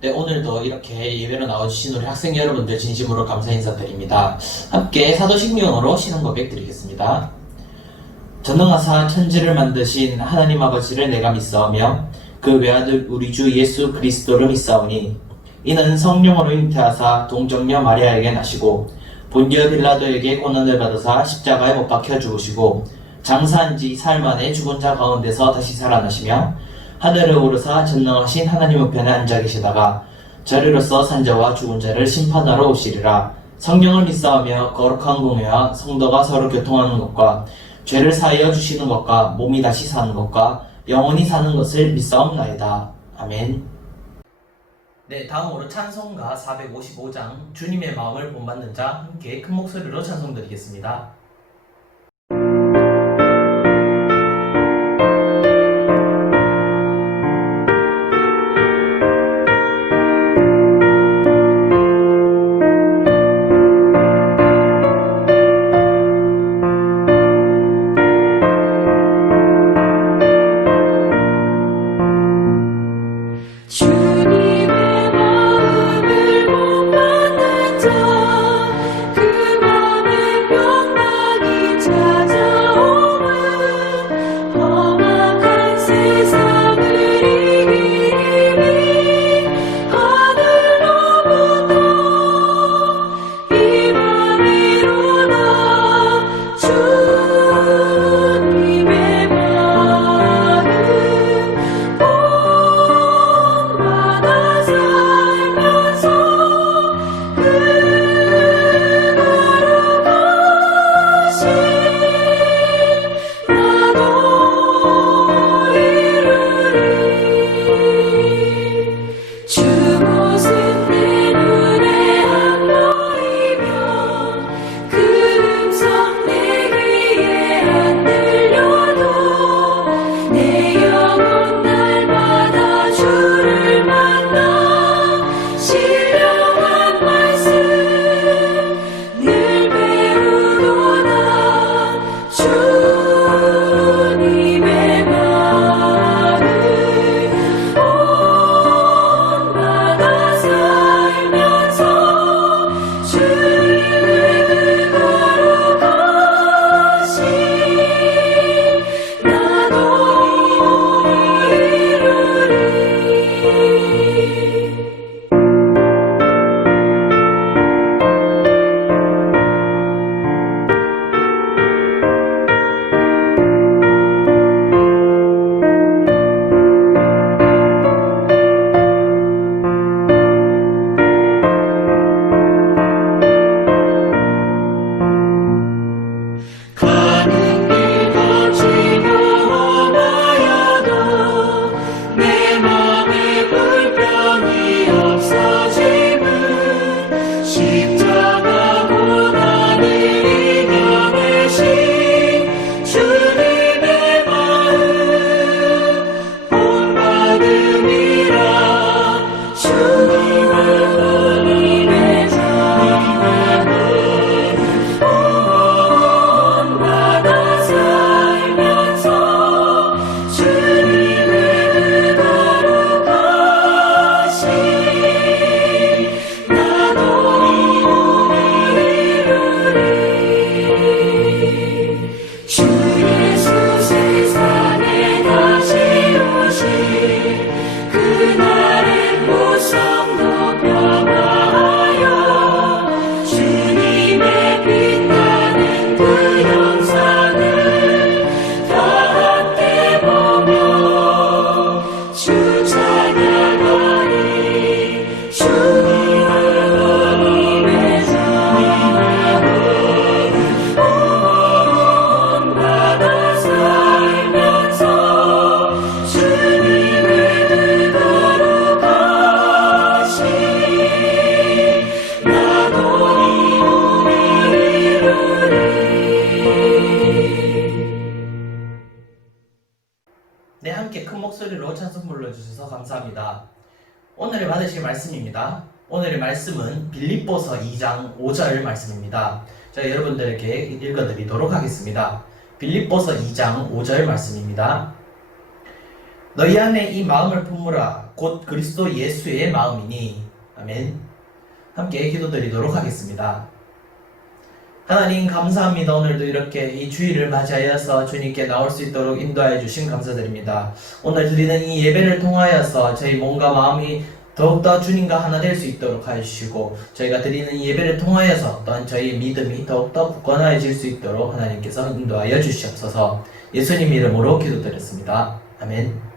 네, 오늘도 이렇게 예배로 나와주신 우리 학생 여러분들 진심으로 감사 인사드립니다. 함께 사도신경으로 신앙 고백 드리겠습니다. 전능하사 천지를 만드신 하나님 아버지를 내가 믿사오며 그 외아들 우리 주 예수 그리스도를 믿사오니 이는 성령으로 잉태하사 동정녀 마리아에게 나시고 본디오 빌라도에게 고난을 받으사 십자가에 못 박혀 죽으시고 장사한 지 사흘 만에 죽은 자 가운데서 다시 살아나시며 하늘에 오르사 전능하신 하나님 우편에 앉아 계시다가 저리로서 산자와 죽은 자를 심판하러 오시리라. 성령을 믿사오며 거룩한 공회와 성도가 서로 교통하는 것과 죄를 사하여 주시는 것과 몸이 다시 사는 것과 영원히 사는 것을 믿사옵나이다. 아멘. 네, 다음으로 찬송가 455장 주님의 마음을 본받는 자 함께 큰 목소리로 찬송드리겠습니다. 네, 함께 큰 목소리로 찬송 불러주셔서 감사합니다. 오늘의 받으실 말씀입니다. 오늘의 말씀은 빌립보서 2장 5절 말씀입니다. 제가 여러분들에게 읽어드리도록 하겠습니다. 빌립보서 2장 5절 말씀입니다. 너희 안에 이 마음을 품으라. 곧 그리스도 예수의 마음이니. 아멘. 함께 기도드리도록 하겠습니다. 하나님 감사합니다. 오늘도 이렇게 이 주일을 맞이하여서 주님께 나올 수 있도록 인도하여 주신 감사드립니다. 오늘 드리는 이 예배를 통하여서 저희 몸과 마음이 더욱더 주님과 하나 될 수 있도록 하시고, 저희가 드리는 이 예배를 통하여서 또한 저희의 믿음이 더욱더 굳건해질 수 있도록 하나님께서 인도하여 주시옵소서. 예수님 이름으로 기도드렸습니다. 아멘.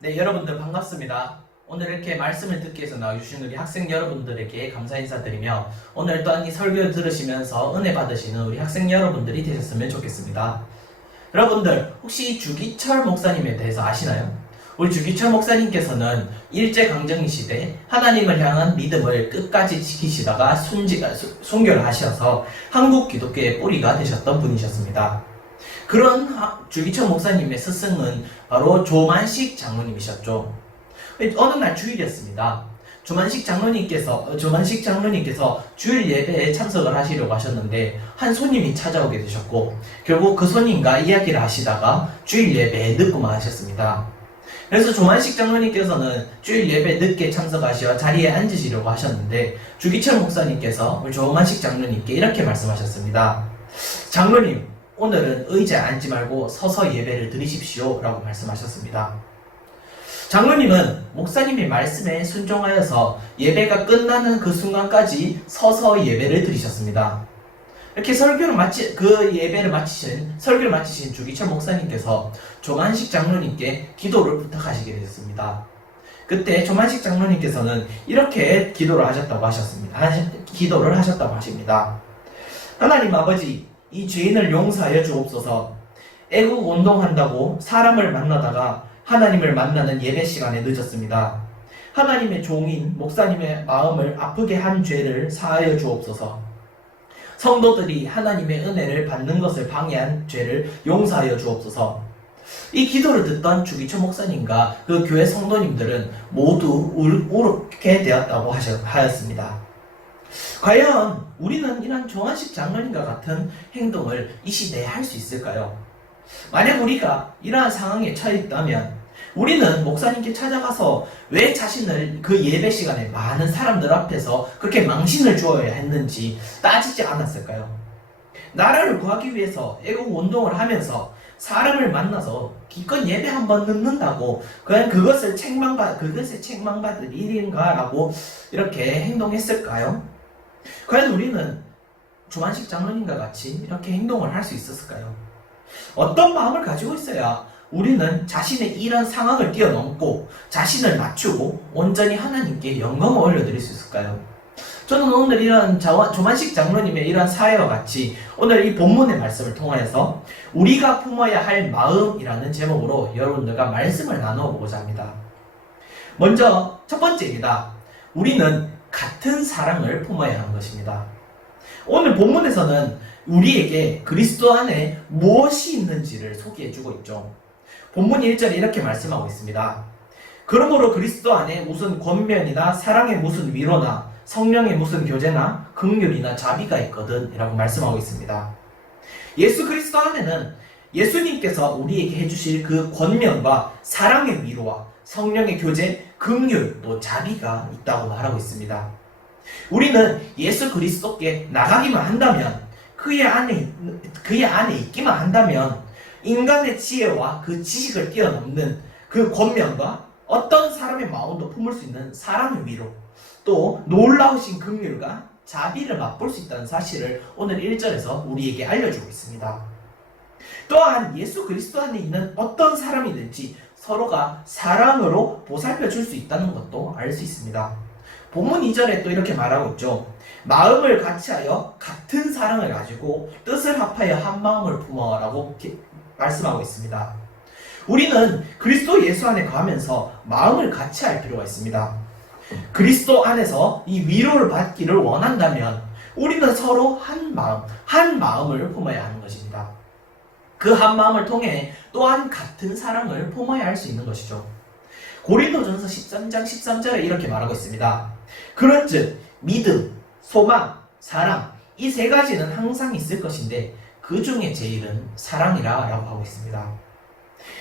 네, 여러분들 반갑습니다. 오늘 이렇게 말씀을 듣기 위해서 나와주신 우리 학생 여러분들에게 감사 인사드리며, 오늘 또한 이 설교 들으시면서 은혜 받으시는 우리 학생 여러분들이 되셨으면 좋겠습니다. 여러분들 혹시 주기철 목사님에 대해서 아시나요? 우리 주기철 목사님께서는 일제강점기 시대 하나님을 향한 믿음을 끝까지 지키시다가 순교를 하셔서 한국 기독교의 뿌리가 되셨던 분이셨습니다. 그런 주기철 목사님의 스승은 바로 조만식 장로님이셨죠. 어느 날 주일이었습니다. 조만식 장로님께서 주일 예배에 참석을 하시려고 하셨는데 한 손님이 찾아오게 되셨고, 결국 그 손님과 이야기를 하시다가 주일 예배에 늦고만 하셨습니다. 그래서 조만식 장로님께서는 주일 예배 늦게 참석하시어 자리에 앉으시려고 하셨는데, 주기철 목사님께서 조만식 장로님께 이렇게 말씀하셨습니다. 장로님, 오늘은 의자에 앉지 말고 서서 예배를 드리십시오 라고 말씀하셨습니다. 장로님은 목사님의 말씀에 순종하여서 예배가 끝나는 그 순간까지 서서 예배를 드리셨습니다. 이렇게 설교를 마치신 주기철 목사님께서 조만식 장로님께 기도를 부탁하시게 되었습니다. 그때 조만식 장로님께서는 이렇게 기도를 하셨다고 하십니다. 하나님 아버지, 이 죄인을 용서하여 주옵소서. 애국 운동한다고 사람을 만나다가 하나님을 만나는 예배 시간에 늦었습니다. 하나님의 종인 목사님의 마음을 아프게 한 죄를 사하여 주옵소서. 성도들이 하나님의 은혜를 받는 것을 방해한 죄를 용서하여 주옵소서. 이 기도를 듣던 주기철 목사님과 그 교회 성도님들은 모두 울게 되었다고 하였습니다. 과연 우리는 이런 조만식 장로님과 같은 행동을 이 시대에 할 수 있을까요? 만약 우리가 이러한 상황에 처해 있다면 우리는 목사님께 찾아가서 왜 자신을 그 예배 시간에 많은 사람들 앞에서 그렇게 망신을 주어야 했는지 따지지 않았을까요? 나라를 구하기 위해서 애국운동을 하면서 사람을 만나서 기껏 예배 한번 늦는다고 그냥 그것을 책망받을 일인가라고 이렇게 행동했을까요? 과연 우리는 조만식 장로님과 같이 이렇게 행동을 할 수 있었을까요? 어떤 마음을 가지고 있어야 우리는 자신의 이런 상황을 뛰어넘고 자신을 맞추고 온전히 하나님께 영광을 올려드릴 수 있을까요? 저는 오늘 이런 조만식 장로님의 이런 사회와 같이 오늘 이 본문의 말씀을 통하여서 우리가 품어야 할 마음이라는 제목으로 여러분들과 말씀을 나누어 보고자 합니다. 먼저 첫 번째입니다. 우리는 같은 사랑을 품어야 하는 것입니다. 오늘 본문에서는 우리에게 그리스도 안에 무엇이 있는지를 소개해주고 있죠. 본문 1절에 이렇게 말씀하고 있습니다. 그러므로 그리스도 안에 무슨 권면이나 사랑의 무슨 위로나 성령의 무슨 교제나 긍휼이나 자비가 있거든 이라고 말씀하고 있습니다. 예수 그리스도 안에는 예수님께서 우리에게 해주실 그 권면과 사랑의 위로와 성령의 교제, 긍휼, 또 자비가 있다고 말하고 있습니다. 우리는 예수 그리스도께 나가기만 한다면, 그의 안에 있기만 한다면 인간의 지혜와 그 지식을 뛰어넘는 그 권면과 어떤 사람의 마음도 품을 수 있는 사랑의 위로, 또 놀라우신 긍휼과 자비를 맛볼 수 있다는 사실을 오늘 1절에서 우리에게 알려주고 있습니다. 또한 예수 그리스도 안에 있는 어떤 사람이든지 서로가 사랑으로 보살펴 줄 수 있다는 것도 알 수 있습니다. 본문 2절에 또 이렇게 말하고 있죠. 마음을 같이하여 같은 사랑을 가지고 뜻을 합하여 한 마음을 품어라고 말씀하고 있습니다. 우리는 그리스도 예수 안에 거하면서 마음을 같이 할 필요가 있습니다. 그리스도 안에서 이 위로를 받기를 원한다면 우리는 서로 한 마음을 품어야 하는 것입니다. 그 한 마음을 통해 또한 같은 사랑을 품어야 할 수 있는 것이죠. 고린도전서 13장 13절에 이렇게 말하고 있습니다. 그런즉 믿음, 소망, 사랑 이 세 가지는 항상 있을 것인데 그 중에 제일은 사랑이라 라고 하고 있습니다.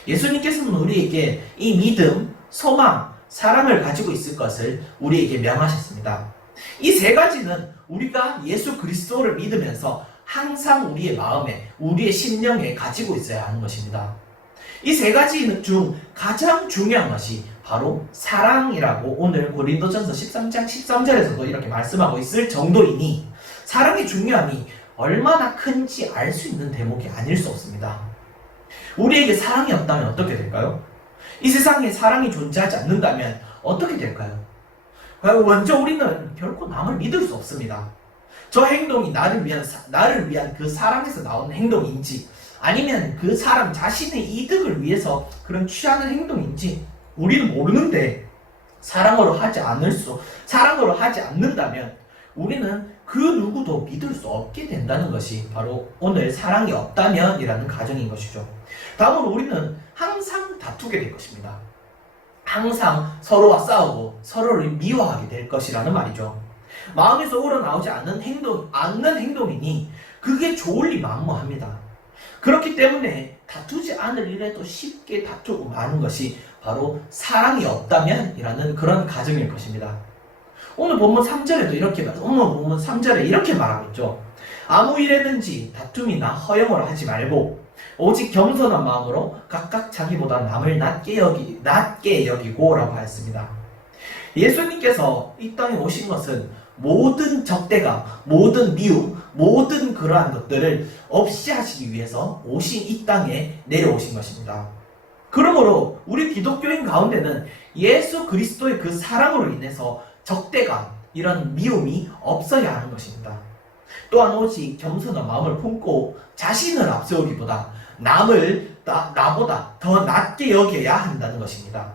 예수님께서는 우리에게 이 믿음, 소망, 사랑을 가지고 있을 것을 우리에게 명하셨습니다. 이 세 가지는 우리가 예수 그리스도를 믿으면서 항상 우리의 마음에, 우리의 심령에 가지고 있어야 하는 것입니다. 이 세 가지 중 가장 중요한 것이 바로 사랑이라고 오늘 고린도전서 13장 13절에서도 이렇게 말씀하고 있을 정도이니, 사랑의 중요함이 얼마나 큰지 알 수 있는 대목이 아닐 수 없습니다. 우리에게 사랑이 없다면 어떻게 될까요? 이 세상에 사랑이 존재하지 않는다면 어떻게 될까요? 먼저 우리는 결코 남을 믿을 수 없습니다. 저 행동이 나를 위한 그 사랑에서 나오는 행동인지, 아니면 그 사람 자신의 이득을 위해서 그런 취하는 행동인지 우리는 모르는데, 사랑으로 하지 않는다면 우리는 그 누구도 믿을 수 없게 된다는 것이 바로 오늘 사랑이 없다면 이라는 가정인 것이죠. 다음으로 우리는 항상 다투게 될 것입니다. 항상 서로와 싸우고 서로를 미워하게 될 것이라는 말이죠. 마음에서 우러나오지 않는 행동이니 그게 좋을 리 만무합니다. 그렇기 때문에 다투지 않을 일에도 쉽게 다투고 마는 것이 바로 사랑이 없다면 이라는 그런 가정일 것입니다. 오늘 본문 3절에 이렇게 말하고 있죠. 아무 일에든지 다툼이나 허영을 하지 말고 오직 겸손한 마음으로 각각 자기보다 남을 낮게 여기고 라고 하였습니다. 예수님께서 이 땅에 오신 것은 모든 적대감, 모든 미움, 모든 그러한 것들을 없이 하시기 위해서 이 땅에 내려오신 것입니다. 그러므로 우리 기독교인 가운데는 예수 그리스도의 그 사랑으로 인해서 적대감, 이런 미움이 없어야 하는 것입니다. 또한 오직 겸손한 마음을 품고 자신을 앞세우기보다 나보다 더 낮게 여겨야 한다는 것입니다.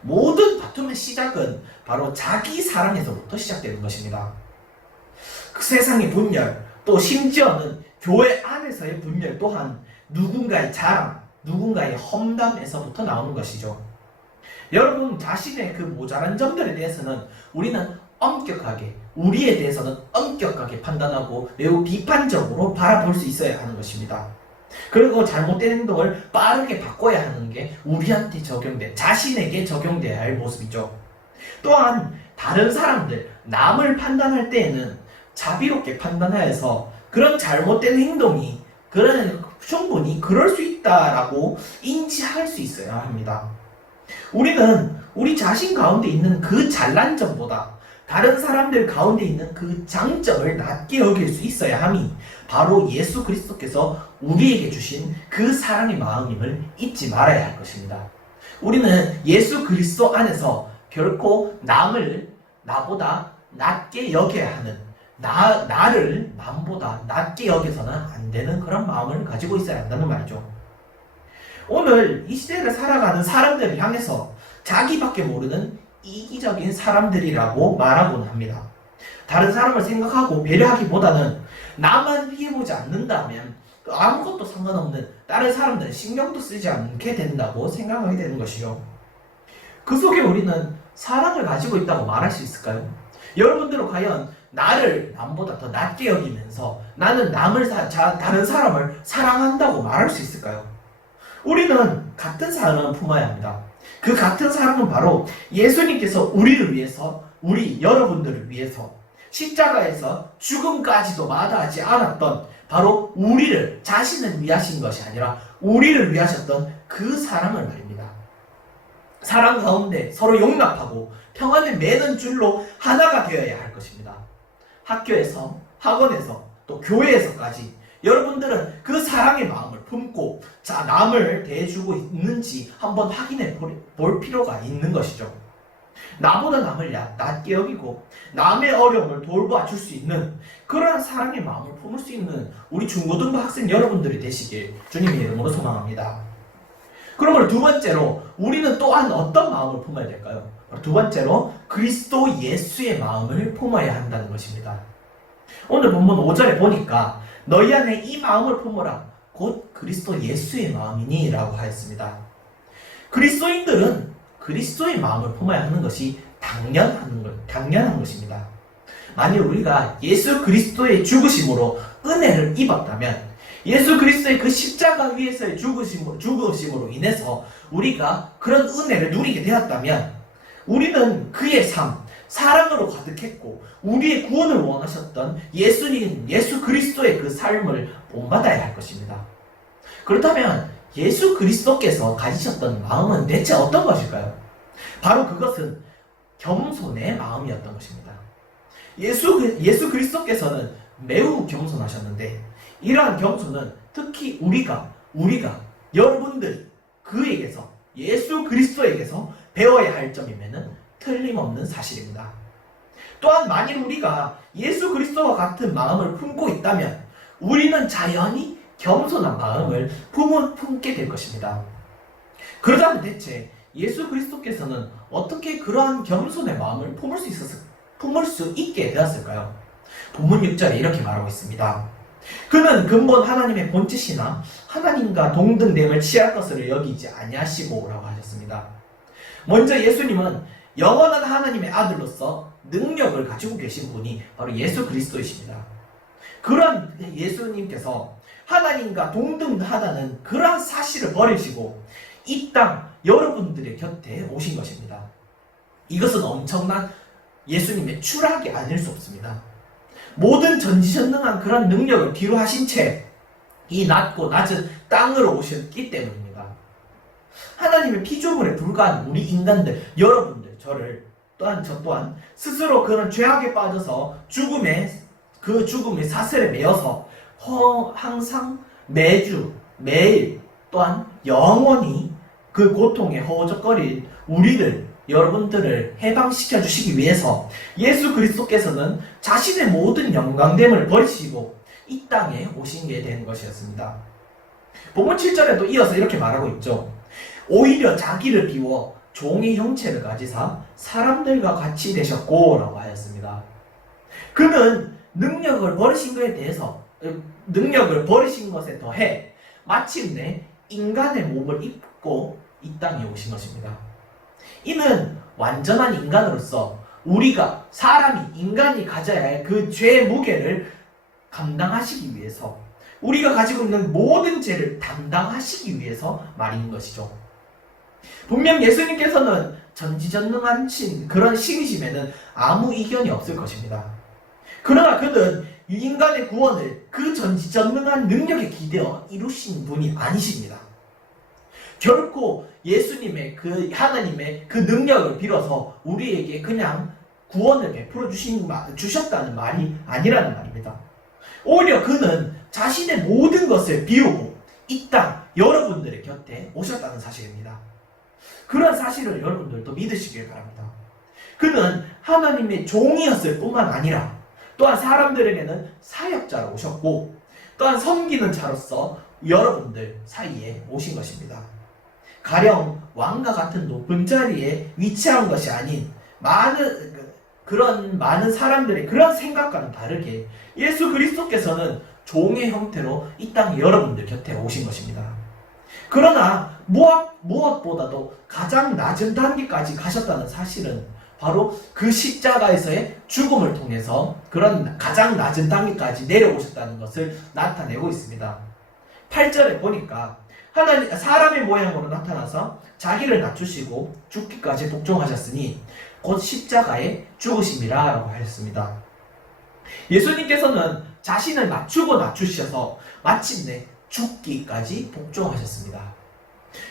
모든 다툼의 시작은 바로 자기 사랑에서부터 시작되는 것입니다. 그 세상의 분열, 또 심지어는 교회 안에서의 분열 또한 누군가의 자랑, 누군가의 험담에서부터 나오는 것이죠. 여러분 자신의 그 모자란 점들에 대해서는 우리에 대해서는 엄격하게 판단하고 매우 비판적으로 바라볼 수 있어야 하는 것입니다. 그리고 잘못된 행동을 빠르게 바꿔야 하는 게 우리한테 자신에게 적용돼야 할 모습이죠. 또한 다른 사람들, 남을 판단할 때에는 자비롭게 판단하여서 그런 잘못된 행동이 충분히 그럴 수 있다라고 인지할 수 있어야 합니다. 우리는 우리 자신 가운데 있는 그 잘난 점보다 다른 사람들 가운데 있는 그 장점을 낮게 여길 수 있어야 함이 바로 예수 그리스도께서 우리에게 주신 그 사랑의 마음임을 잊지 말아야 할 것입니다. 우리는 예수 그리스도 안에서 결코 남을 나보다 낮게 여겨야 하는, 나를 남보다 낮게 여겨서는 안 되는 그런 마음을 가지고 있어야 한다는 말이죠. 오늘 이 시대를 살아가는 사람들을 향해서 자기밖에 모르는 이기적인 사람들이라고 말하곤 합니다. 다른 사람을 생각하고 배려하기보다는 나만 피해보지 않는다면 아무것도 상관없는 다른 사람들은 신경도 쓰지 않게 된다고 생각하게 되는 것이죠. 그 속에 우리는 사랑을 가지고 있다고 말할 수 있을까요? 여러분들은 과연 나를 남보다 더 낮게 여기면서 나는 다른 사람을 사랑한다고 말할 수 있을까요? 우리는 같은 사랑을 품어야 합니다. 그 같은 사랑은 바로 예수님께서 우리를 위해서, 우리 여러분들을 위해서 십자가에서 죽음까지도 마다하지 않았던 바로 자신을 위하신 것이 아니라 우리를 위하셨던 그 사랑을 말입니다. 사랑 가운데 서로 용납하고 평안을 맺는 줄로 하나가 되어야 할 것입니다. 학교에서, 학원에서, 또 교회에서까지 여러분들은 그 사랑의 마음을 품고 남을 대해주고 있는지 한번 확인해 볼 필요가 있는 것이죠. 나보다 남을 낮게 여기고 남의 어려움을 돌봐줄 수 있는 그러한 사랑의 마음을 품을 수 있는 우리 중고등부 학생 여러분들이 되시길 주님의 이름으로 소망합니다. 그러므로 두 번째로 우리는 또한 어떤 마음을 품어야 될까요? 두 번째로 그리스도 예수의 마음을 품어야 한다는 것입니다. 오늘 본문 5절에 보니까 너희 안에 이 마음을 품어라 곧 그리스도 예수의 마음이니 라고 하였습니다. 그리스도인들은 그리스도의 마음을 품어야 하는 것이 당연한 것입니다. 만일 우리가 예수 그리스도의 죽으심으로 은혜를 입었다면 예수 그리스도의 그 십자가 위에서의 죽으심으로 인해서 우리가 그런 은혜를 누리게 되었다면 우리는 그의 삶, 사랑으로 가득했고 우리의 구원을 원하셨던 예수 그리스도의 그 삶을 본받아야 할 것입니다. 그렇다면 예수 그리스도께서 가지셨던 마음은 대체 어떤 것일까요? 바로 그것은 겸손의 마음이었던 것입니다. 예수 그리스도께서는 매우 겸손하셨는데 이러한 겸손은 특히 우리가 여러분들 그에게서 예수 그리스도에게서 배워야 할 점이면은 틀림없는 사실입니다. 또한 만일 우리가 예수 그리스도와 같은 마음을 품고 있다면 우리는 자연히 겸손한 마음을 품게 될 것입니다. 그러자면 대체 예수 그리스도께서는 어떻게 그러한 겸손의 마음을 품을 수 있게 되었을까요? 본문 6절에 이렇게 말하고 있습니다. 그는 근본 하나님의 본짓이나 하나님과 동등됨을 취할 것을 여기지 아니하시고 라고 하셨습니다. 먼저 예수님은 영원한 하나님의 아들로서 능력을 가지고 계신 분이 바로 예수 그리스도이십니다. 그런 예수님께서 하나님과 동등하다는 그러한 사실을 버리시고 이 땅 여러분들의 곁에 오신 것입니다. 이것은 엄청난 예수님의 추락이 아닐 수 없습니다. 모든 전지전능한 그런 능력을 뒤로 하신 채 이 낮고 낮은 땅으로 오셨기 때문입니다. 하나님의 피조물에 불과한 우리 인간들, 여러분들, 저 또한 스스로 그런 죄악에 빠져서 그 죽음의 사슬에 매여서 항상 매주 매일 또한 영원히 그 고통에 허우적거릴 여러분들을 해방시켜 주시기 위해서 예수 그리스도께서는 자신의 모든 영광됨을 버리시고 이 땅에 오신 게 된 것이었습니다. 본문 7절에도 이어서 이렇게 말하고 있죠. 오히려 자기를 비워 종의 형체를 가지사 사람들과 같이 되셨고 라고 하였습니다. 그는 능력을 버리신 것에 더해 마침내 인간의 몸을 입고 이 땅에 오신 것입니다. 이는 완전한 인간으로서 인간이 가져야 할 그 죄의 무게를 감당하시기 위해서 우리가 가지고 있는 모든 죄를 담당하시기 위해서 말인 것이죠. 분명 예수님께서는 전지전능한 그런 신이심에는 아무 이견이 없을 것입니다. 그러나 그는 인간의 구원을 그 전지전능한 능력에 기대어 이루신 분이 아니십니다. 결코 예수님의 하나님의 그 능력을 빌어서 우리에게 그냥 구원을 베풀어 주셨다는 말이 아니라는 말입니다. 오히려 그는 자신의 모든 것을 비우고 이 땅 여러분들의 곁에 오셨다는 사실입니다. 그런 사실을 여러분들도 믿으시길 바랍니다. 그는 하나님의 종이었을 뿐만 아니라 또한 사람들에게는 사역자로 오셨고 또한 섬기는 자로서 여러분들 사이에 오신 것입니다. 가령 왕과 같은 높은 자리에 위치한 것이 아닌 많은 사람들의 그런 생각과는 다르게 예수 그리스도께서는 종의 형태로 이 땅 여러분들 곁에 오신 것입니다. 그러나 무엇보다도 가장 낮은 단계까지 가셨다는 사실은 바로 그 십자가에서의 죽음을 통해서 그런 가장 낮은 단계까지 내려오셨다는 것을 나타내고 있습니다. 8절에 보니까 사람의 모양으로 나타나서 자기를 낮추시고 죽기까지 복종하셨으니 곧 십자가에 죽으심이라 라고 하셨습니다. 예수님께서는 자신을 낮추셔서 마침내 죽기까지 복종하셨습니다.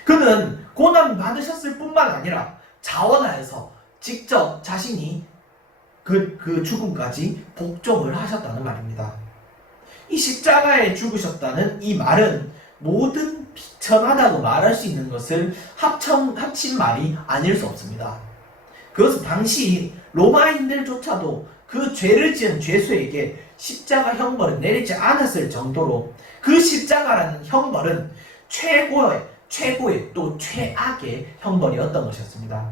그는 고난 받으셨을 뿐만 아니라 자원하여서 직접 자신이 그 죽음까지 복종을 하셨다는 말입니다. 이 십자가에 죽으셨다는 이 말은 모든 비천하다고 말할 수 있는 것을 합친 말이 아닐 수 없습니다. 그것은 당시 로마인들조차도 그 죄를 지은 죄수에게 십자가 형벌을 내리지 않았을 정도로 그 십자가라는 형벌은 최고의 또 최악의 형벌이었던 것이었습니다.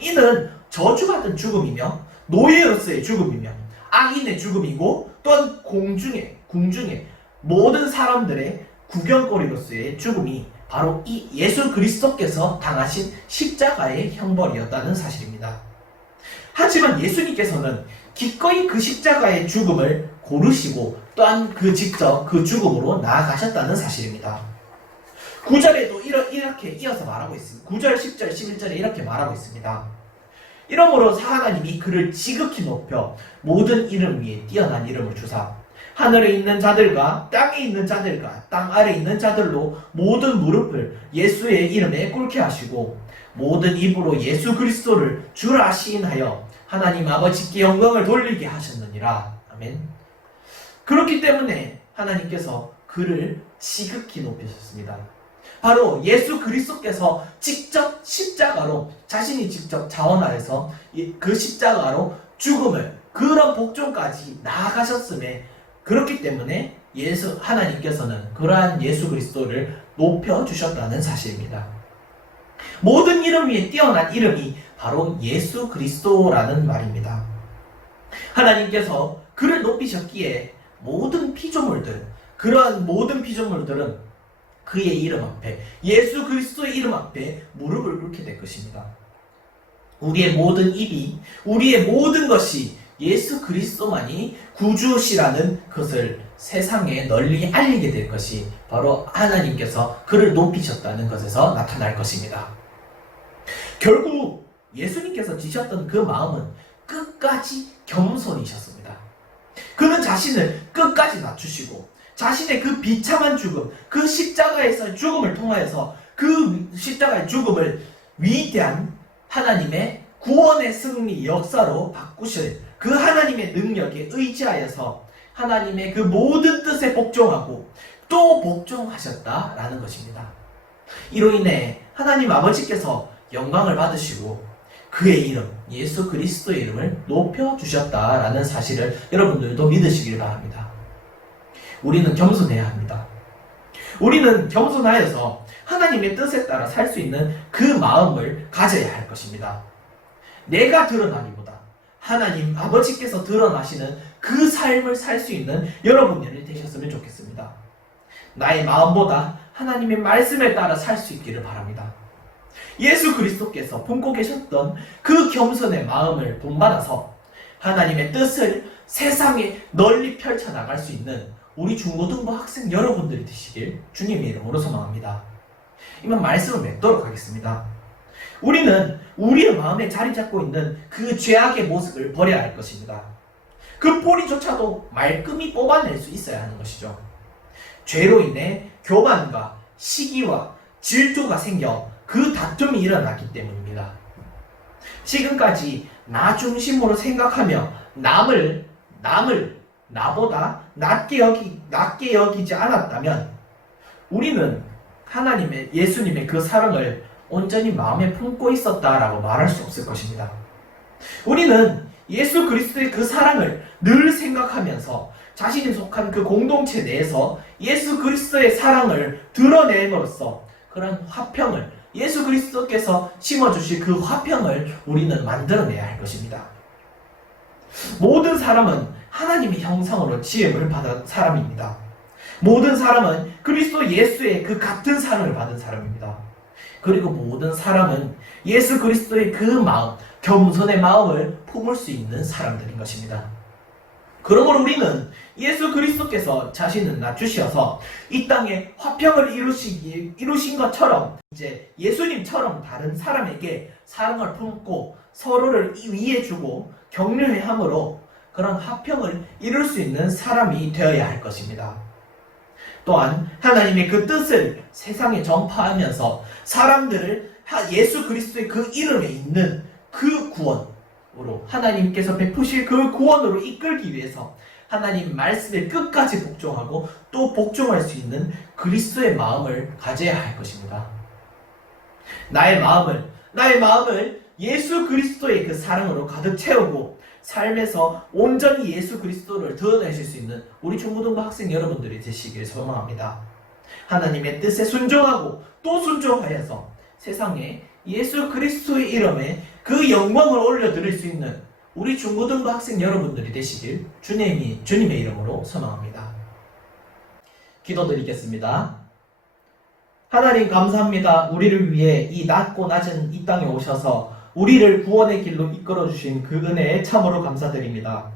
이는 저주받은 죽음이며 노예로서의 죽음이며 악인의 죽음이고 또한 궁중의 모든 사람들의 구경거리로서의 죽음이 바로 이 예수 그리스도께서 당하신 십자가의 형벌이었다는 사실입니다. 하지만 예수님께서는 기꺼이 그 십자가의 죽음을 고르시고 또한 직접 그 죽음으로 나아가셨다는 사실입니다. 9절에도 이렇게 이어서 말하고 있습니다. 9절, 10절, 11절에 이렇게 말하고 있습니다. 이러므로 하나님이 그를 지극히 높여 모든 이름 위에 뛰어난 이름을 주사 하늘에 있는 자들과 땅에 있는 자들과 땅 아래 있는 자들로 모든 무릎을 예수의 이름에 꿇게 하시고 모든 입으로 예수 그리스도를 주라 시인하여 하나님 아버지께 영광을 돌리게 하셨느니라. 아멘. 그렇기 때문에 하나님께서 그를 지극히 높이셨습니다. 바로 예수 그리스도께서 직접 십자가로 자신이 직접 자원하여서 그 십자가로 죽음을 그런 복종까지 나아가셨음에 그렇기 때문에 하나님께서는 그러한 예수 그리스도를 높여주셨다는 사실입니다. 모든 이름 위에 뛰어난 이름이 바로 예수 그리스도라는 말입니다. 하나님께서 그를 높이셨기에 모든 피조물들, 그러한 모든 피조물들은 그의 이름 앞에, 예수 그리스도의 이름 앞에 무릎을 꿇게 될 것입니다. 우리의 모든 입이, 우리의 모든 것이 예수 그리스도만이 구주시라는 것을 세상에 널리 알리게 될 것이 바로 하나님께서 그를 높이셨다는 것에서 나타날 것입니다. 결국 예수님께서 지셨던 그 마음은 끝까지 겸손이셨습니다. 그는 자신을 끝까지 낮추시고 자신의 그 비참한 죽음, 그 십자가에서의 죽음을 통하여서 그 십자가의 죽음을 위대한 하나님의 구원의 승리 역사로 바꾸실 그 하나님의 능력에 의지하여서 하나님의 그 모든 뜻에 복종하고 또 복종하셨다라는 것입니다. 이로 인해 하나님 아버지께서 영광을 받으시고 그의 이름, 예수 그리스도의 이름을 높여주셨다라는 사실을 여러분들도 믿으시길 바랍니다. 우리는 겸손해야 합니다. 우리는 겸손하여서 하나님의 뜻에 따라 살 수 있는 그 마음을 가져야 할 것입니다. 내가 드러나기보다 하나님 아버지께서 드러나시는 그 삶을 살 수 있는 여러분들이 되셨으면 좋겠습니다. 나의 마음보다 하나님의 말씀에 따라 살 수 있기를 바랍니다. 예수 그리스도께서 품고 계셨던 그 겸손의 마음을 본받아서 하나님의 뜻을 세상에 널리 펼쳐나갈 수 있는 우리 중고등부 학생 여러분들이 되시길 주님의 이름으로 소망합니다. 이만 말씀을 맺도록 하겠습니다. 우리는 우리의 마음에 자리 잡고 있는 그 죄악의 모습을 버려야 할 것입니다. 그 뿌리조차도 말끔히 뽑아낼 수 있어야 하는 것이죠. 죄로 인해 교만과 시기와 질투가 생겨 그 다툼이 일어났기 때문입니다. 지금까지 나 중심으로 생각하며 남을 나보다 낮게 여기지 않았다면 우리는 하나님의 예수님의 그 사랑을 온전히 마음에 품고 있었다라고 말할 수 없을 것입니다. 우리는 예수 그리스도의 그 사랑을 늘 생각하면서 자신이 속한 그 공동체 내에서 예수 그리스도의 사랑을 드러냄으로써 그런 화평을 예수 그리스도께서 심어주실 그 화평을 우리는 만들어내야 할 것입니다. 모든 사람은 하나님의 형상으로 지음을 받은 사람입니다. 모든 사람은 그리스도 예수의 그 같은 사랑을 받은 사람입니다. 그리고 모든 사람은 예수 그리스도의 그 마음, 겸손의 마음을 품을 수 있는 사람들인 것입니다. 그러므로 우리는 예수 그리스도께서 자신을 낮추셔서 이 땅에 화평을 이루신 것처럼 이제 예수님처럼 다른 사람에게 사랑을 품고 서로를 위해주고 격려함으로 그런 화평을 이룰 수 있는 사람이 되어야 할 것입니다. 또한 하나님의 그 뜻을 세상에 전파하면서 사람들을 예수 그리스도의 그 이름에 있는 그 구원으로 하나님께서 베푸실 그 구원으로 이끌기 위해서 하나님 말씀에 끝까지 복종하고 또 복종할 수 있는 그리스도의 마음을 가져야 할 것입니다. 나의 마음을 예수 그리스도의 그 사랑으로 가득 채우고 삶에서 온전히 예수 그리스도를 드러내실 수 있는 우리 중고등부 학생 여러분들이 되시길 소망합니다. 하나님의 뜻에 순종하고 또 순종하여서 세상에 예수 그리스도의 이름에 그 영광을 올려드릴 수 있는 우리 중고등부 학생 여러분들이 되시길 주님의 이름으로 소망합니다. 기도드리겠습니다. 하나님 감사합니다. 우리를 위해 이 낮고 낮은 이 땅에 오셔서 우리를 구원의 길로 이끌어 주신 그 은혜에 참으로 감사드립니다.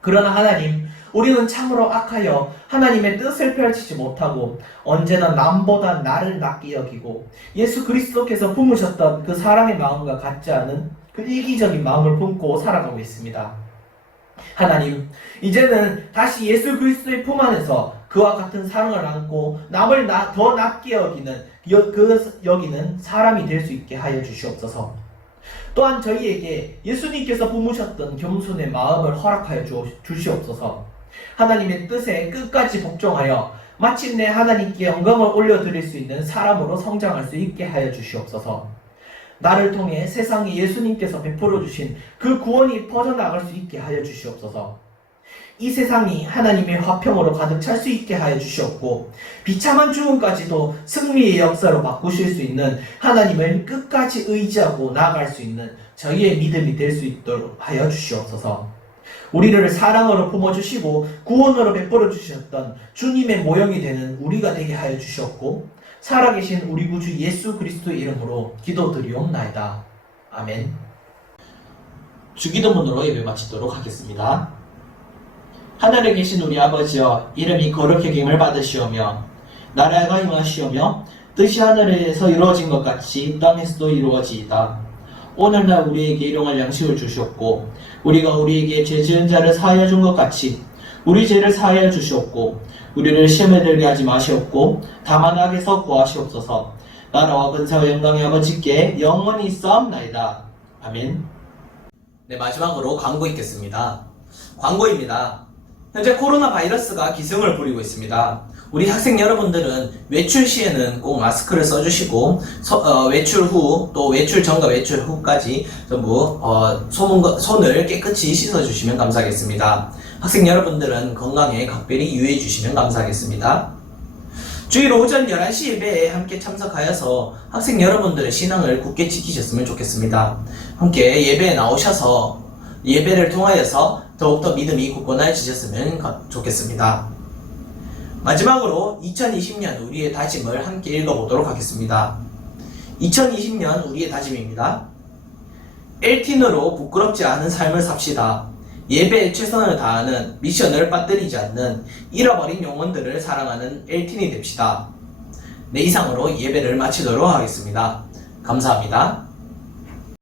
그러나 하나님, 우리는 참으로 악하여 하나님의 뜻을 펼치지 못하고 언제나 남보다 나를 낫게 여기고 예수 그리스도께서 품으셨던 그 사랑의 마음과 같지 않은 그 이기적인 마음을 품고 살아가고 있습니다. 하나님, 이제는 다시 예수 그리스도의 품 안에서 그와 같은 사랑을 안고 남을 더 낫게 여기는 사람이 될 수 있게 하여 주시옵소서. 또한 저희에게 예수님께서 품으셨던 겸손의 마음을 허락하여 주시옵소서. 하나님의 뜻에 끝까지 복종하여 마침내 하나님께 영광을 올려드릴 수 있는 사람으로 성장할 수 있게 하여 주시옵소서. 나를 통해 세상에 예수님께서 베풀어 주신 그 구원이 퍼져나갈 수 있게 하여 주시옵소서. 이 세상이 하나님의 화평으로 가득 찰 수 있게 하여 주시옵고 비참한 죽음까지도 승리의 역사로 바꾸실 수 있는 하나님을 끝까지 의지하고 나아갈 수 있는 저희의 믿음이 될 수 있도록 하여 주시옵소서. 우리를 사랑으로 품어주시고 구원으로 베풀어 주셨던 주님의 모형이 되는 우리가 되게 하여 주시옵고 살아계신 우리 구주 예수 그리스도의 이름으로 기도드리옵나이다. 아멘. 주기도문으로 예배 마치도록 하겠습니다. 하늘에 계신 우리 아버지여, 이름이 거룩히 여김을 받으시오며 나라가 임하시오며 뜻이 하늘에서 이루어진 것 같이 땅에서도 이루어지이다. 오늘날 우리에게 일용할 양식을 주시옵고 우리가 우리에게 죄 지은 자를 사하여 준 것 같이 우리 죄를 사하여 주시옵고 우리를 시험에 들게 하지 마시옵고 다만 악에서 구하시옵소서. 나라와 근사와 영광의 아버지께 영원히 있사옵나이다. 아멘. 네, 마지막으로 광고 있겠습니다. 광고입니다. 현재 코로나 바이러스가 기승을 부리고 있습니다. 우리 학생 여러분들은 외출 시에는 꼭 마스크를 써주시고 외출 후 또 외출 전과 외출 후까지 전부 손을 깨끗이 씻어주시면 감사하겠습니다. 학생 여러분들은 건강에 각별히 유의해 주시면 감사하겠습니다. 주일 오전 11시 예배에 함께 참석하여서 학생 여러분들의 신앙을 굳게 지키셨으면 좋겠습니다. 함께 예배에 나오셔서 예배를 통하여서 더욱더 믿음이 굳건해지셨으면 좋겠습니다. 마지막으로 2020년 우리의 다짐을 함께 읽어보도록 하겠습니다. 2020년 우리의 다짐입니다. 엘틴으로 부끄럽지 않은 삶을 삽시다. 예배에 최선을 다하는, 미션을 빠뜨리지 않는, 잃어버린 영혼들을 사랑하는 엘틴이 됩시다. 네, 이상으로 예배를 마치도록 하겠습니다. 감사합니다.